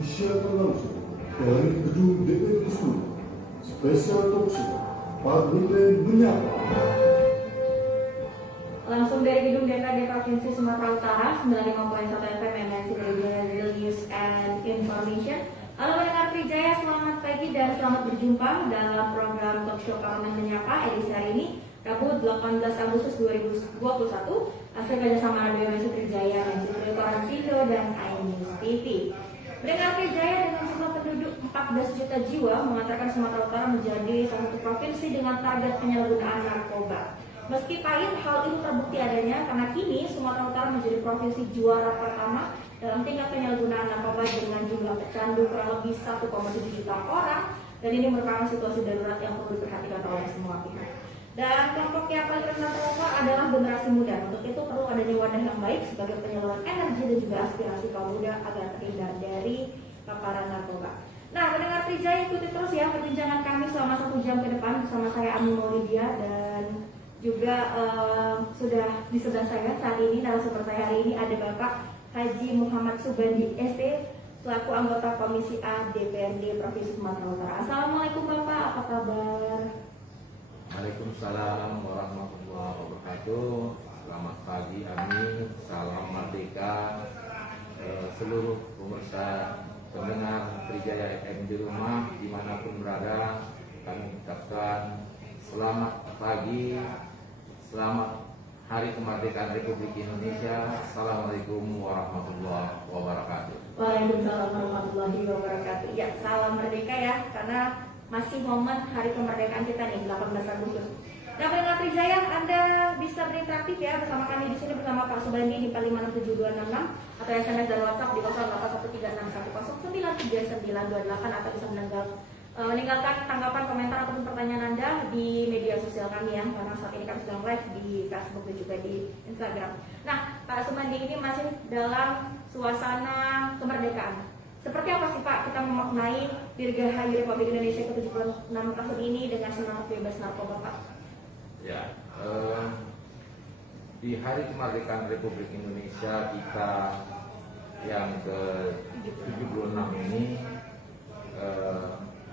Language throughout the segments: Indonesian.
disiarkan langsung dari gedung DPD Sulu. Spesial Talkshow, Pak Rute Menyapa. Langsung dari gedung DPD Provinsi Sumatera Utara, 95.1 FM MNC Radio News and Information. Halo pendengar Trijaya, selamat pagi dan selamat berjumpa dalam program Talkshow Parlemen Menyapa edisi hari ini, Rabu 18 Agustus 2021, hasil kerjasama Radio MNC Trijaya, MNC Trijaya, dan iNews TV. Pendengar Trijaya dengan jumlah penduduk 14 juta jiwa mengantarkan Sumatera Utara menjadi salah satu provinsi dengan target penyalahgunaan narkoba. Meski pahit, hal ini terbukti adanya karena kini Sumatera Utara menjadi provinsi juara pertama dalam tingkat penyalahgunaan narkoba dengan jumlah pecandu kurang lebih 1,7 juta orang, dan ini merupakan situasi darurat yang perlu diperhatikan oleh semua pihak. Dan kelompok yang paling rentan terpapar adalah generasi muda. Untuk itu perlu adanya wadah yang baik sebagai penyaluran energi dan juga aspirasi kaum muda agar terhindar dari paparan narkoba. Nah, pendengar Trijaya, ikuti terus ya perbincangan kami selama 1 jam ke depan bersama saya Ami Maulidia, dan juga sudah di sebelah saya saat ini narasumber saya hari ini ada Bapak Haji Muhammad Subandi ST selaku anggota Komisi A DPRD Provinsi Sumatera Utara. Assalamualaikum Bapak, apa kabar? Waalaikumsalam warahmatullahi wabarakatuh. Selamat pagi Ami, salam merdeka. Seluruh pemirsa pendengar Trijaya FM di rumah dimanapun berada, kami ucapkan selamat pagi, selamat Hari Kemerdekaan Republik Indonesia. Assalamualaikum warahmatullahi wabarakatuh. Waalaikumsalam warahmatullahi wabarakatuh. Ya, salam merdeka ya, karena masih momen Hari Kemerdekaan kita nih, 18 Agustus. Nah, pendengar Trijaya, Anda bisa berinteraktif ya bersama kami di sini bersama Pak Subandi di 4567266 atau SMS dan WhatsApp di 081361093928 atau bisa meninggalkan tanggapan, komentar ataupun pertanyaan Anda di media sosial kami ya, karena saat ini kami sedang live di Facebook dan juga di Instagram. Nah, Pak Subandi, ini masih dalam suasana kemerdekaan. Seperti apa sih Pak kita memaknai Dirgahayu Republik Indonesia ke-76 tahun ini dengan semangat bebas narkoba, Pak? Ya, di Hari Kemerdekaan Republik Indonesia kita yang ke-76 ini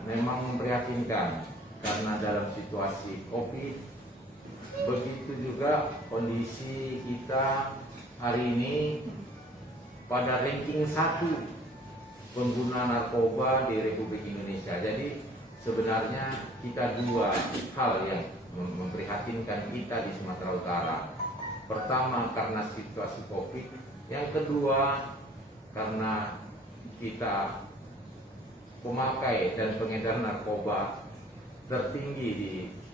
memang memprihatinkan karena dalam situasi COVID, begitu juga kondisi kita hari ini pada ranking 1 pengguna narkoba di Republik Indonesia. Jadi sebenarnya kita dua hal yang memprihatinkan kita di Sumatera Utara. Pertama karena situasi COVID, yang kedua karena kita pemakai dan pengedar narkoba tertinggi di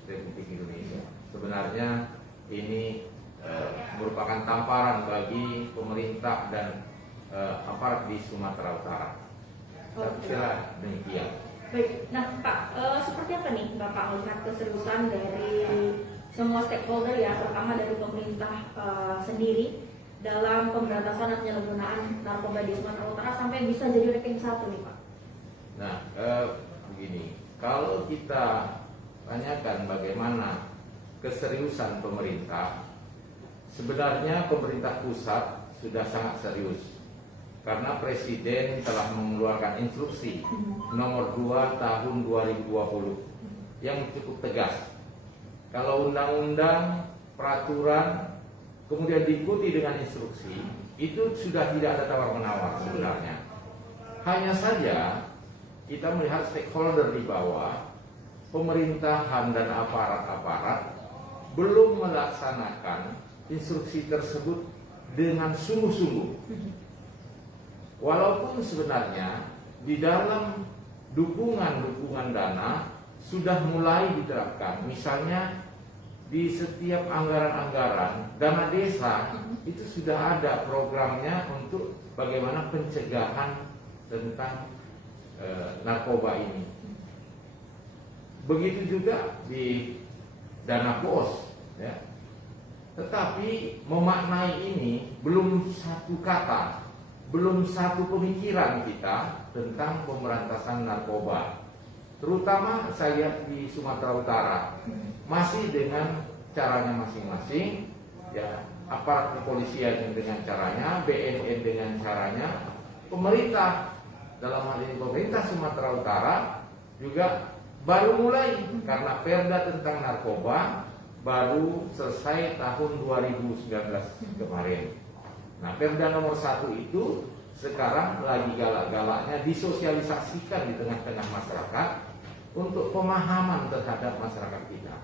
Republik Indonesia. Sebenarnya ini merupakan tamparan bagi pemerintah dan aparat di Sumatera Utara. Saya kira demikian. Baik, nah Pak, seperti apa nih Bapak melihat keseriusan dari semua stakeholder ya, terutama dari pemerintah sendiri dalam pemberantasan dan penyalahgunaan narkoba di Sumatera Utara sampai bisa jadi ranking 1 nih Pak? Nah, begini, kalau kita tanyakan bagaimana keseriusan pemerintah, sebenarnya pemerintah pusat sudah sangat serius. Karena Presiden telah mengeluarkan instruksi nomor 2 tahun 2020 yang cukup tegas. Kalau undang-undang, peraturan, kemudian diikuti dengan instruksi, itu sudah tidak ada tawar-menawar sebenarnya. Hanya saja kita melihat stakeholder di bawah, pemerintahan dan aparat-aparat belum melaksanakan instruksi tersebut dengan sungguh-sungguh. Walaupun sebenarnya di dalam dukungan dana sudah mulai diterapkan, misalnya di setiap anggaran-anggaran dana desa itu sudah ada programnya untuk bagaimana pencegahan tentang narkoba ini. Begitu juga di dana BOS ya. Tetapi memaknai ini belum satu kata, belum satu pemikiran kita tentang pemberantasan narkoba. Terutama saya lihat di Sumatera Utara masih dengan caranya masing-masing, ya, aparat kepolisian dengan caranya, BNN dengan caranya, pemerintah dalam hal ini pemerintah Sumatera Utara juga baru mulai, karena Perda tentang narkoba baru selesai tahun 2019 kemarin. Nah, Perda nomor 1 itu sekarang lagi galak-galaknya disosialisasikan di tengah-tengah masyarakat untuk pemahaman terhadap masyarakat kita.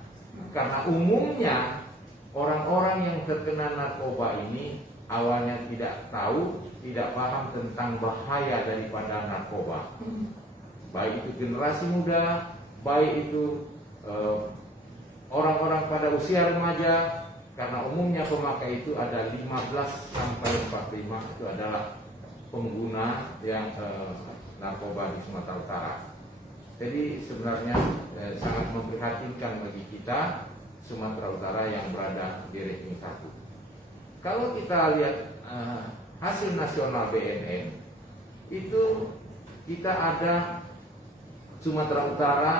Karena umumnya orang-orang yang terkena narkoba ini awalnya tidak tahu, tidak paham tentang bahaya daripada narkoba. Baik itu generasi muda, baik itu orang-orang pada usia remaja, karena umumnya pemakai itu ada 15 sampai 45 itu adalah pengguna yang narkoba di Sumatera Utara. Jadi sebenarnya sangat memprihatinkan bagi kita Sumatera Utara yang berada di ranking 1. Kalau kita lihat hasil nasional BNN, itu kita ada Sumatera Utara,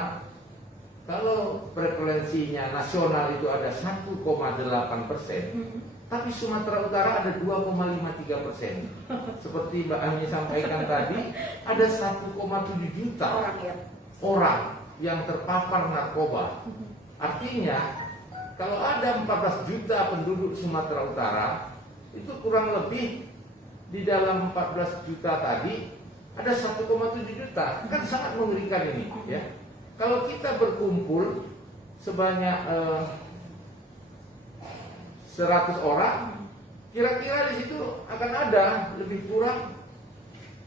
kalau prevalensinya nasional itu ada 1,8%, tapi Sumatera Utara ada 2,53%. Seperti Mbak Ani sampaikan tadi, ada 1,7 juta orang yang terpapar narkoba. Artinya, kalau ada 14 juta penduduk Sumatera Utara, itu kurang lebih di dalam 14 juta tadi ada 1,7 juta. Kan sangat mengerikan ini, ya. Kalau kita berkumpul sebanyak 100 orang, kira-kira di situ akan ada lebih kurang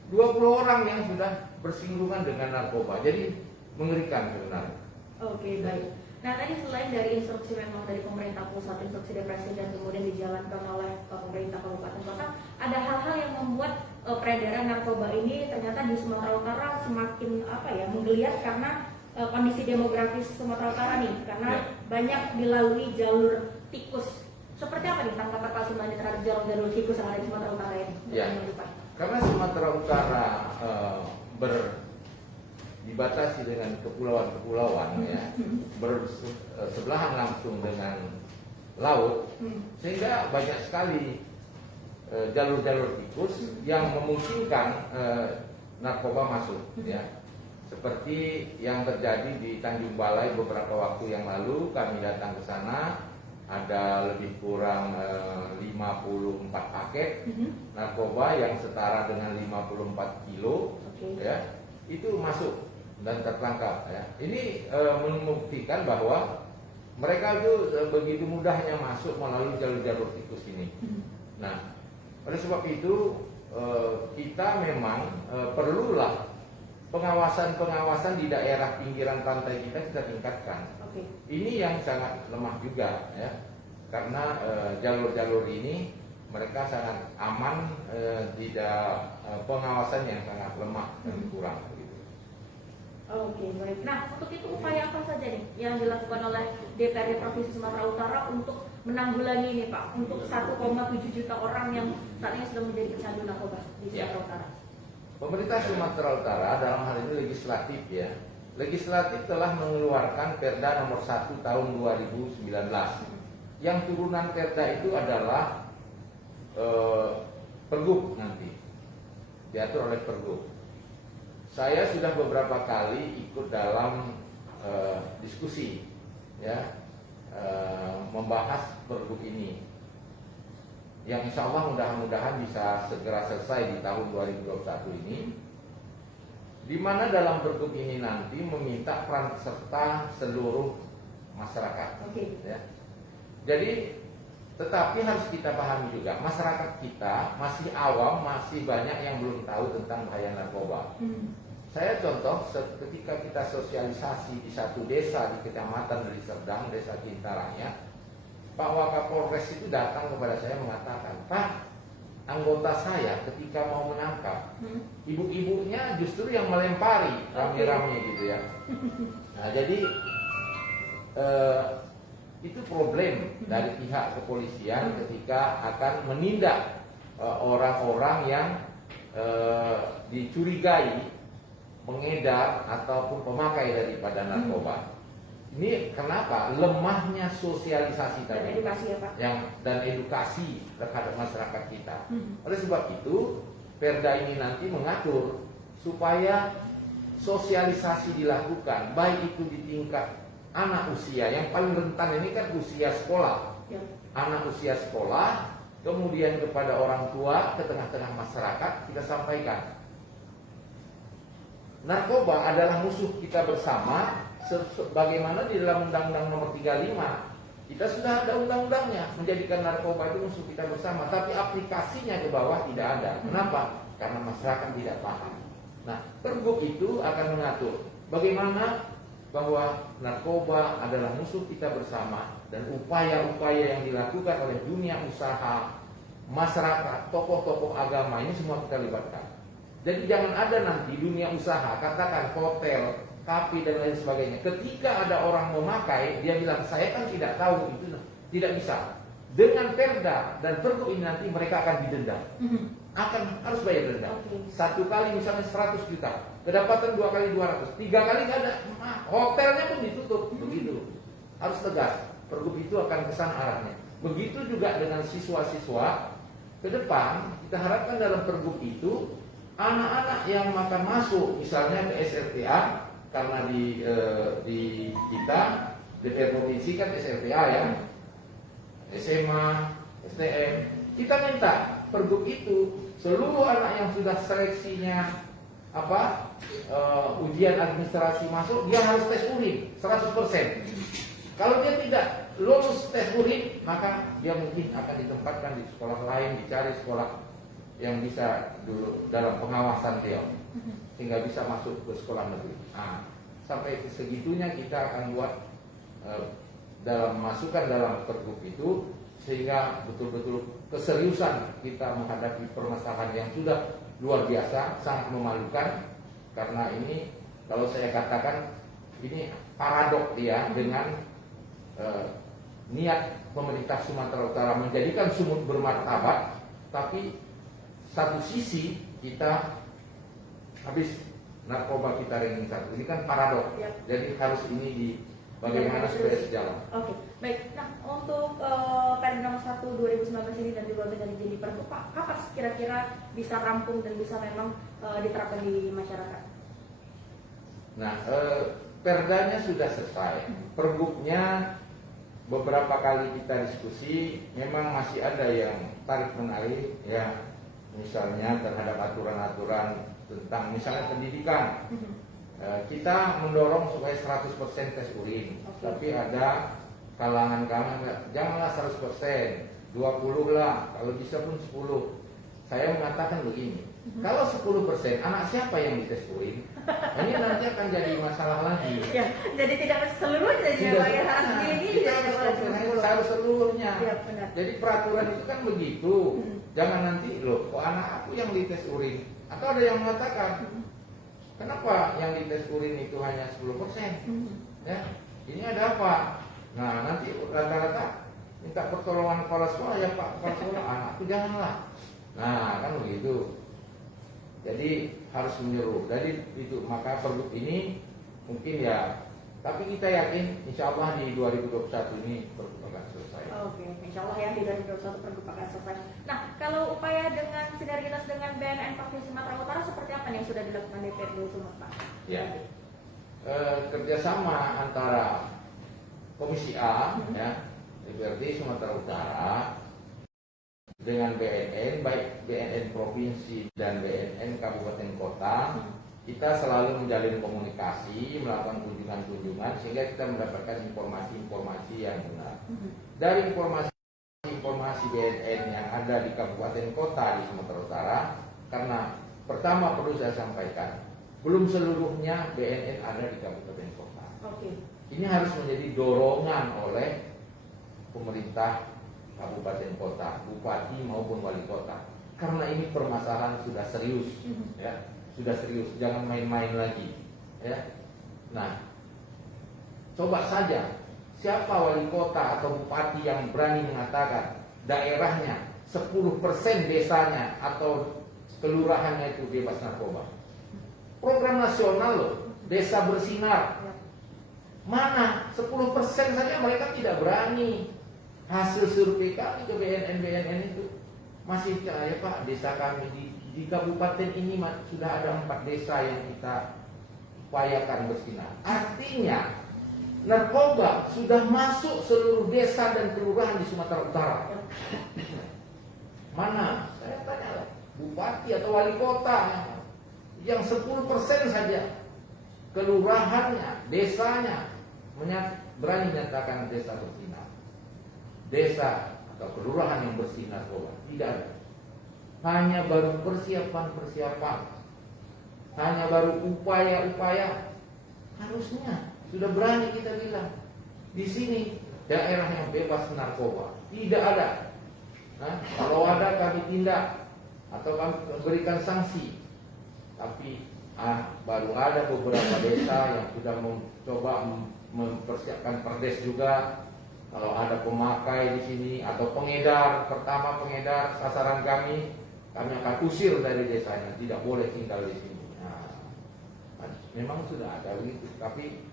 20 orang yang sudah bersinggungan dengan narkoba. Jadi mengerikan sebenarnya. Oke, baik. Nah, tadi selain dari instruksi memang dari pemerintah pusat, instruksi dari presiden kemudian dijalankan oleh pemerintah kabupaten kota, ada hal-hal yang membuat peredaran narkoba ini ternyata di Sumatera Utara semakin menggeliat karena kondisi demografis Sumatera Utara nih, karena banyak dilalui jalur tikus. Seperti apa nih tanggapan Pak Sumandi terhadap jalur tikus yang ada di Sumatera Utara ini? Ya, karena Sumatera Utara dibatasi dengan kepulauan-kepulauan, ya, bersebelahan langsung dengan laut, sehingga banyak sekali jalur-jalur tikus yang memungkinkan narkoba masuk, ya. Seperti yang terjadi di Tanjung Balai beberapa waktu yang lalu, kami datang ke sana, ada lebih kurang 54 paket narkoba yang setara dengan 54 kilo, ya, itu masuk dan tertangkap, ya. Ini membuktikan bahwa mereka itu begitu mudahnya masuk melalui jalur-jalur tikus ini. Nah, oleh sebab itu kita memang perlulah pengawasan-pengawasan di daerah pinggiran pantai kita tingkatkan. Ini yang sangat lemah juga, ya, karena jalur-jalur ini mereka sangat aman, tidak pengawasan yang sangat lemah dan kurang. Oke, baik. Nah, untuk itu upaya apa saja nih yang dilakukan oleh DPRD Provinsi Sumatera Utara untuk menanggulangi ini, Pak, untuk 1,7 juta orang yang saat ini sudah menjadi pecandu narkoba di Sumatera Utara? Pemerintah Sumatera Utara dalam hal ini legislatif, ya. Legislatif telah mengeluarkan Perda nomor 1 tahun 2019. Yang turunan Perda itu adalah Pergub nanti. Diatur oleh Pergub. Saya sudah beberapa kali ikut dalam diskusi, ya, membahas Pergub ini, yang insya Allah mudah-mudahan bisa segera selesai di tahun 2021 ini, di mana dalam Pergub ini nanti meminta peran serta seluruh masyarakat. Ya. Jadi, tetapi harus kita pahami juga, masyarakat kita masih awam, masih banyak yang belum tahu tentang bahaya narkoba. Saya contoh, ketika kita sosialisasi di satu desa di kecamatan Deli Serdang, desa Cintaranya, Pak Wakapolres itu datang kepada saya mengatakan, Pak, anggota saya ketika mau menangkap, ibu-ibunya justru yang melempari rame-rame gitu, ya. Nah, jadi itu problem dari pihak kepolisian ketika akan menindak orang-orang yang dicurigai pengedar ataupun pemakai daripada narkoba. Ini kenapa? Lemahnya sosialisasi tadi, edukasi, ya, Pak? Dan edukasi terhadap masyarakat kita. Oleh sebab itu, Perda ini nanti mengatur supaya sosialisasi dilakukan, baik itu di tingkat anak usia yang paling rentan ini kan usia sekolah, Ya. anak usia sekolah, kemudian kepada orang tua, ke tengah-tengah masyarakat kita sampaikan. Narkoba adalah musuh kita bersama, sebagaimana di dalam Undang-Undang Nomor 35 kita sudah ada undang-undangnya menjadikan narkoba itu musuh kita bersama, tapi aplikasinya ke bawah tidak ada. Kenapa? Karena masyarakat tidak paham. Nah, Pergub itu akan mengatur bagaimana bahwa narkoba adalah musuh kita bersama, dan upaya-upaya yang dilakukan oleh dunia usaha, masyarakat, tokoh-tokoh agama ini semua kita libatkan. Jadi jangan ada nanti dunia usaha, katakan hotel, kafe dan lain sebagainya, ketika ada orang memakai, dia bilang saya kan tidak tahu, itu tidak bisa. Dengan Perda dan Pergub ini nanti mereka akan didenda, harus bayar denda. Satu kali misalnya 100 juta, kedapatan 2 kali 200, 3 kali nggak ada, hotelnya pun ditutup. Begitu, harus tegas. Pergub itu akan kesana arahnya. Begitu juga dengan siswa-siswa. Ke depan kita harapkan dalam Pergub itu anak-anak yang akan masuk misalnya ke SLTA, karena di kita DPR provinsi kan SLTA ya, SMA, STM, kita minta Pergub itu seluruh anak yang sudah seleksinya ujian administrasi masuk, dia harus tes urin 100%. Kalau dia tidak lulus tes urin, maka dia mungkin akan ditempatkan di sekolah lain, dicari sekolah yang bisa dulu dalam pengawasan dia, sehingga bisa masuk ke sekolah negeri. Nah, sampai segitunya kita akan buat dalam masukan dalam Pergub itu, sehingga betul-betul keseriusan kita menghadapi permasalahan yang sudah luar biasa, sangat memalukan. Karena ini kalau saya katakan ini paradok ya, dengan niat pemerintah Sumatera Utara menjadikan Sumut bermartabat, tapi satu sisi kita habis narkoba kita ranking 1. Ini kan paradok. Ya. Jadi harus ini di bagaimana supaya sejalan. Oke, baik. Nah, untuk Perda Nomor 1 2019 ini dan juga dengan jadi Pergub, Pak, kapan kira-kira bisa rampung dan bisa memang diterapkan di masyarakat? Nah, Perdanya sudah selesai. Pergubnya beberapa kali kita diskusi, memang masih ada yang tarik menarik ya, misalnya terhadap aturan-aturan tentang misalnya pendidikan. Kita mendorong supaya 100% tes urin, tapi ada kalangan-kalangan janganlah 100%, 20 lah, kalau bisa pun 10. Saya mengatakan begini, kalau 10%, anak siapa yang dites urin? Ini nanti akan jadi masalah lagi. Ya, jadi tidak seluruhnya jadi harus seluruhnya. Ya, benar. Jadi peraturan itu kan begitu. Jangan nanti loh, kok anak aku yang dites urin? Atau ada yang mengatakan, kenapa yang dites urin itu hanya 10%? Ya, ini ada apa? Nah, nanti rata-rata minta pertolongan kepala sekolah, ya Pak, kepala sekolah, anakku janganlah. Nah, kan begitu. Jadi harus menyuruh. Jadi itu maka Pergub ini mungkin ya, tapi kita yakin insya Allah di 2021 ini Pergub akan selesai. Oke, insya Allah ya di 2021 Pergub akan selesai. Nah, kalau upaya dengan sinergitas dengan BNN Provinsi Sumatera Utara seperti apa nih yang sudah dilakukan DPRD Sumut, Pak? Ya, kerjasama antara Komisi A ya, DPRD Sumatera Utara dengan BNN, baik BNN Provinsi dan BNN Kabupaten Kota, kita selalu menjalin komunikasi, melakukan kunjungan-kunjungan sehingga kita mendapatkan informasi-informasi yang benar. Dari informasi BNN yang ada di Kabupaten Kota di Sumatera Utara, karena pertama perlu saya sampaikan, belum seluruhnya BNN ada di Kabupaten Kota. Ini harus menjadi dorongan oleh pemerintah Kabupaten Kota, bupati maupun wali kota, karena ini permasalahan sudah serius, ya, sudah serius, jangan main-main lagi, ya. Nah, coba saja siapa wali kota atau bupati yang berani mengatakan daerahnya 10% desanya atau kelurahannya itu bebas narkoba. Program nasional loh, desa bersinar, mana 10% saja mereka tidak berani. Hasil survei kami ke BNN itu masih ya Pak, desa kami di kabupaten ini sudah ada 4 desa yang kita upayakan bersinar. Artinya narkoba sudah masuk seluruh desa dan kelurahan di Sumatera Utara. Mana? Saya tanya bupati atau wali kota yang 10% saja kelurahannya, desanya berani menyatakan desa bersinar. Desa atau kelurahan yang bersih narkoba tidak ada. Hanya baru persiapan, hanya baru upaya-upaya. Harusnya sudah berani kita bilang di sini daerah yang bebas narkoba. Tidak ada. Nah, kalau ada kami tindak atau kami berikan sanksi. Tapi baru ada beberapa desa yang sudah mencoba mempersiapkan perdes juga. Kalau ada pemakai di sini atau pengedar, pertama pengedar sasaran kami akan usir dari desanya, tidak boleh tinggal di sini. Nah, memang sudah ada begitu, tapi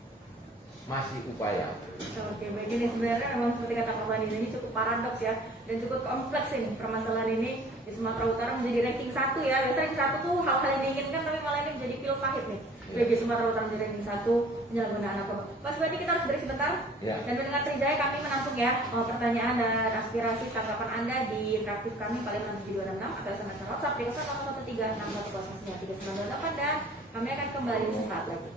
masih upaya. Oke, baik, ini sebenarnya memang seperti kata Pak Bani, ini cukup paradoks ya, dan cukup kompleks ini permasalahan ini di Sumatera Utara menjadi ranking 1 ya. Biasanya ranking 1 tuh hal-hal yang diinginkan, tapi malah ini menjadi pil pahit nih. Bagi Sumatera Utara menjadi ranking 1 penyalahgunaan narkoba. Mas Bani, kita harus break sebentar. Ya. Dan mendengar Trijaya kami menampung ya pertanyaan dan aspirasi tanggapan Anda di interaktif kami paling 6726 atau SMS WhatsApp di 0113 610 dan kami akan kembali sesaat lagi.